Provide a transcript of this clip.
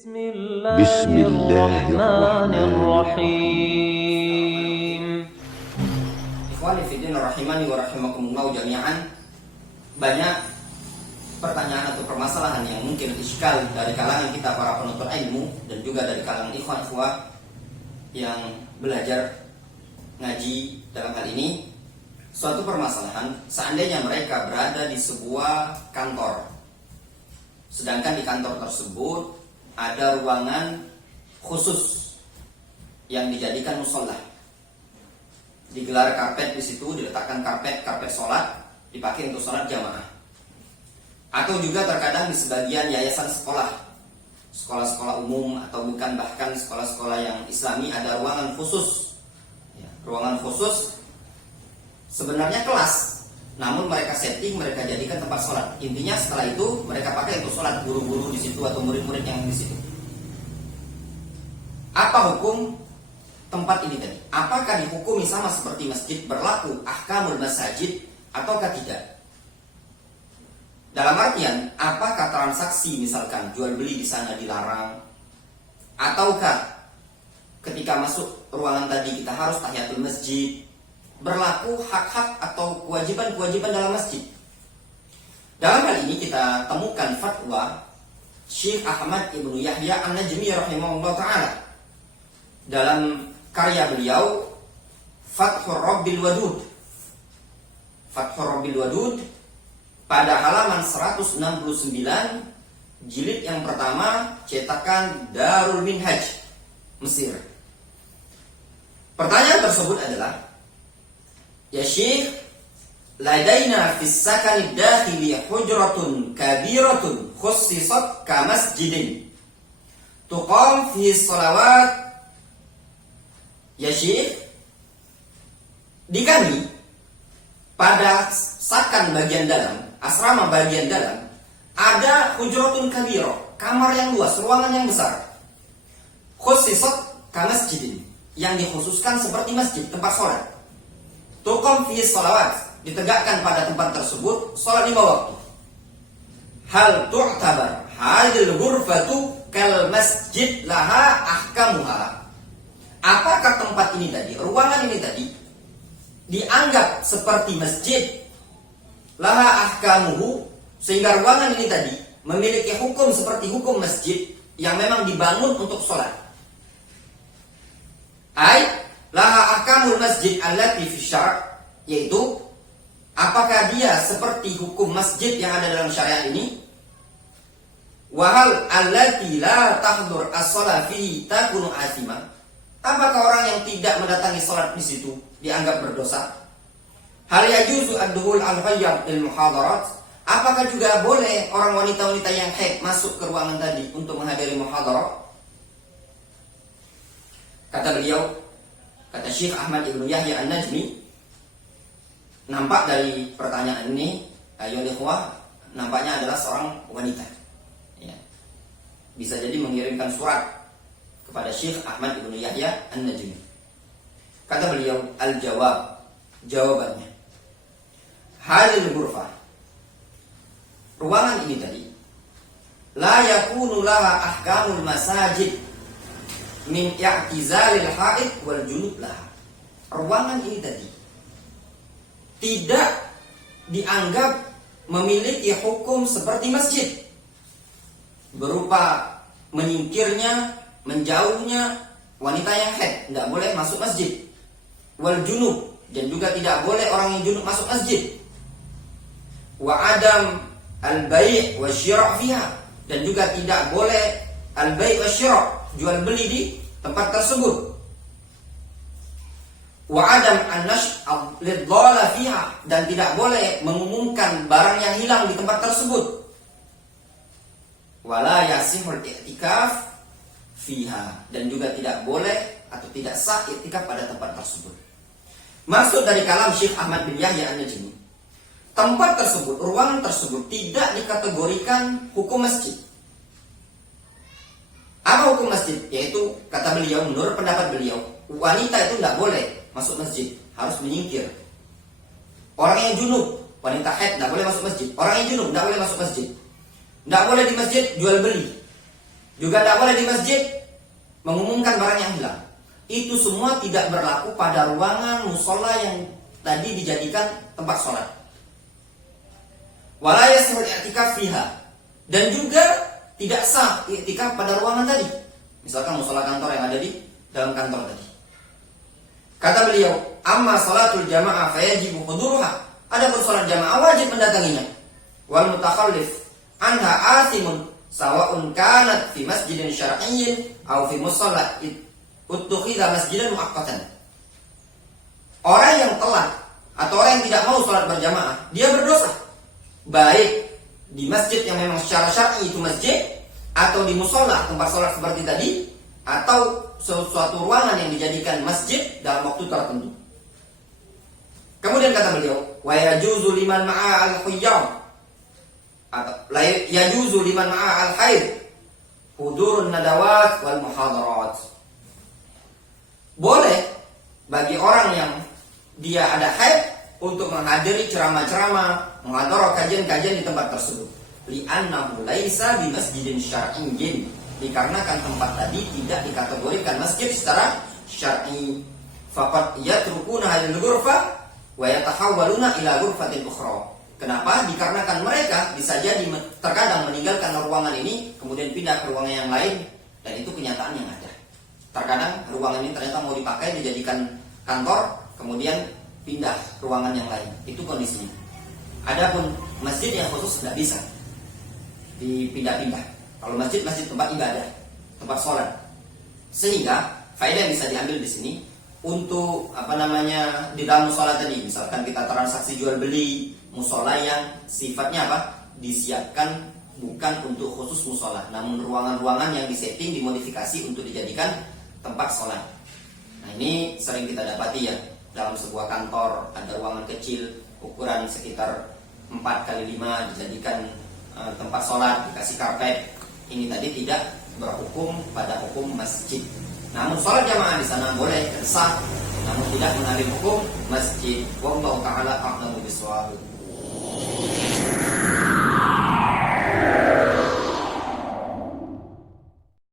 Bismillahirrahmanirrahim. Ikhwani fiddin rahimani wa rahimakumullah jami'an. Banyak pertanyaan atau permasalahan yang mungkin iskal dari kalangan kita para penuntut ilmu dan juga dari kalangan ikhwan-ikhwah yang belajar ngaji dalam hal ini. Suatu permasalahan, seandainya mereka berada di sebuah kantor, sedangkan di kantor tersebut ada ruangan khusus yang dijadikan musola, digelar karpet di situ, diletakkan karpet sholat, dipakai untuk sholat jamaah. Atau juga terkadang di sebagian yayasan sekolah umum atau bukan, bahkan sekolah-sekolah yang islami ada ruangan khusus. Ruangan khusus sebenarnya kelas, namun mereka setting, mereka jadikan tempat sholat. Intinya setelah itu mereka pakai untuk sholat, guru-guru di situ atau murid-murid yang di situ. Apa hukum tempat ini tadi? Apakah dihukumi sama seperti masjid, berlaku ahkamul masajid ataukah tidak? Dalam artian, apakah transaksi misalkan jual beli di sana dilarang, ataukah ketika masuk ruangan tadi kita harus tahiyatul masjid, berlaku hak-hak atau kewajiban-kewajiban dalam masjid? Dalam hal ini kita temukan fatwa Syekh Ahmad Ibnu Yahya An-Najmi rahimahullah ta'ala dalam karya beliau Fathur Rabbil Wadud. Fathur Rabbil Wadud pada halaman 169, jilid yang pertama, cetakan Darul Minhaj, Mesir. Pertanyaan tersebut adalah, ya Syekh, ladaina fis sakanid dakhili hujratun kabiratun khussisat ka masjidin tuqam fi shalawat. Ya Syekh, di kami pada sakan bagian dalam, asrama bagian dalam, ada hujratun kabirah, kamar yang luas, ruangan yang besar, khussisat ka masjidin, yang dikhususkan seperti masjid, tempat sholat. Tuqam fi shalawat, ditegakkan pada tempat tersebut sholat 5 waktu. Hal tu'tabar hadil ghurfatu kal masjid laha ahkamuha. Apakah tempat ini tadi, ruangan ini tadi, dianggap seperti masjid, laha ahkamuhu, sehingga ruangan ini tadi memiliki hukum seperti hukum masjid yang memang dibangun untuk sholat? Laha ahkamul masjid allati fi syara', yaitu apakah dia seperti hukum masjid yang ada dalam syariat ini? Wahal allati la tahdur as-shalah fihi takunu athima. Apakah orang yang tidak mendatangi salat di situ dianggap berdosa? Hal yajuzu ad-dukhul al-ghayyab lil muhadarat. Apakah juga boleh orang wanita-wanita yang haid masuk ke ruangan tadi untuk menghadiri muhadarat? Kata beliau, kata Syekh Ahmad Ibnu Yahya An-Najmi, nampak dari pertanyaan ini, ayo ikhwah, nampaknya adalah seorang wanita. Ya. Bisa jadi mengirimkan surat kepada Syekh Ahmad Ibnu Yahya An-Najmi. Kata beliau, al-jawab, jawabannya, hadil ghurfah, ruangan ini tadi, la yakunu laha ahkamul masajid min i'tizalil haid wal junub laha. Ruangan ini tadi tidak dianggap memiliki hukum seperti masjid, berupa menyingkirnya, menjauhnya wanita yang haid, tidak boleh masuk masjid, wal junub, dan juga tidak boleh orang yang junub masuk masjid, wa adam al-bai' wa syira' fiha, dan juga tidak boleh al-bai' wa syira', jual beli di tempat tersebut, wa adam an-nash' lidhalla fiha, dan tidak boleh mengumumkan barang yang hilang di tempat tersebut, wala yasihul i'tikaf fiha, dan juga tidak boleh atau tidak sah i'tikaf pada tempat tersebut. Maksud dari kalam Syekh Ahmad bin Yahya An-Najmi, tempat tersebut, ruangan tersebut tidak dikategorikan hukum masjid. Apa hukum masjid? Yaitu, kata beliau, menurut pendapat beliau, wanita itu tidak boleh masuk masjid, harus menyingkir. Orang yang junub, wanita haid tidak boleh masuk masjid. Orang yang junub tidak boleh masuk masjid. Tidak boleh di masjid jual beli. Juga tidak boleh di masjid mengumumkan barang yang hilang. Itu semua tidak berlaku pada ruangan musola yang tadi dijadikan tempat sholat. Wala yasihul i'tikaf fiha. Dan juga tidak sah i'tikaf pada ruangan tadi. Misalkan musola kantor yang ada di dalam kantor tadi. Kata beliau, amma salatul jamaah fayajibu huduruha. Adapun salat jamaah wajib mendatanginya. Wal mutakhallif anha athimun sawa'un kanat fi masjidin syar'iyyin aw fi musalla uttukhidha masjidan muaqqatan. Orang yang telat atau orang yang tidak mau salat berjamaah, dia berdosa. Baik di masjid yang memang secara syar'i itu masjid, atau di musola tempat salat seperti tadi, atau suatu ruangan yang dijadikan masjid dalam waktu tertentu. Kemudian kata beliau, wa yajuzu liman ma'a al-khuyyam, atau la yajuzu liman ma'a al-haid hudurun nadawat wal muhadarat. Boleh bagi orang yang dia ada haid untuk menghadiri ceramah-ceramah, muhadarah, kajian-kajian di tempat tersebut. Li'annahu laisa bi masjidin syar'iyyin, dikarenakan tempat tadi tidak dikategorikan masjid secara syar'i. Faqad yatrukuna hadhihi al-ghurfa wa yatahawwaluna ila ghurfatin ukhra. Kenapa? Dikarenakan mereka bisa jadi terkadang meninggalkan ruangan ini kemudian pindah ke ruangan yang lain, dan itu kenyataan yang ada. Terkadang ruangan ini ternyata mau dipakai dijadikan kantor, kemudian pindah ruangan yang lain. Itu kondisinya. Adapun masjid yang khusus tidak bisa dipindah-pindah. Kalau masjid tempat ibadah, tempat sholat. Sehingga faedah yang bisa diambil di sini untuk di dalam musola tadi, misalkan kita transaksi jual beli, musola yang sifatnya disiapkan bukan untuk khusus musola, namun ruangan-ruangan yang disetting, dimodifikasi untuk dijadikan tempat sholat. Nah, ini sering kita dapati ya, dalam sebuah kantor ada ruangan kecil ukuran sekitar 4x5 dijadikan tempat sholat, dikasih karpet. Ini tadi tidak berhukum pada hukum masjid. Namun sholat jamaah di sana boleh dan sah, namun tidak mengambil hukum masjid. Wallahu ta'ala a'lamu bishawab.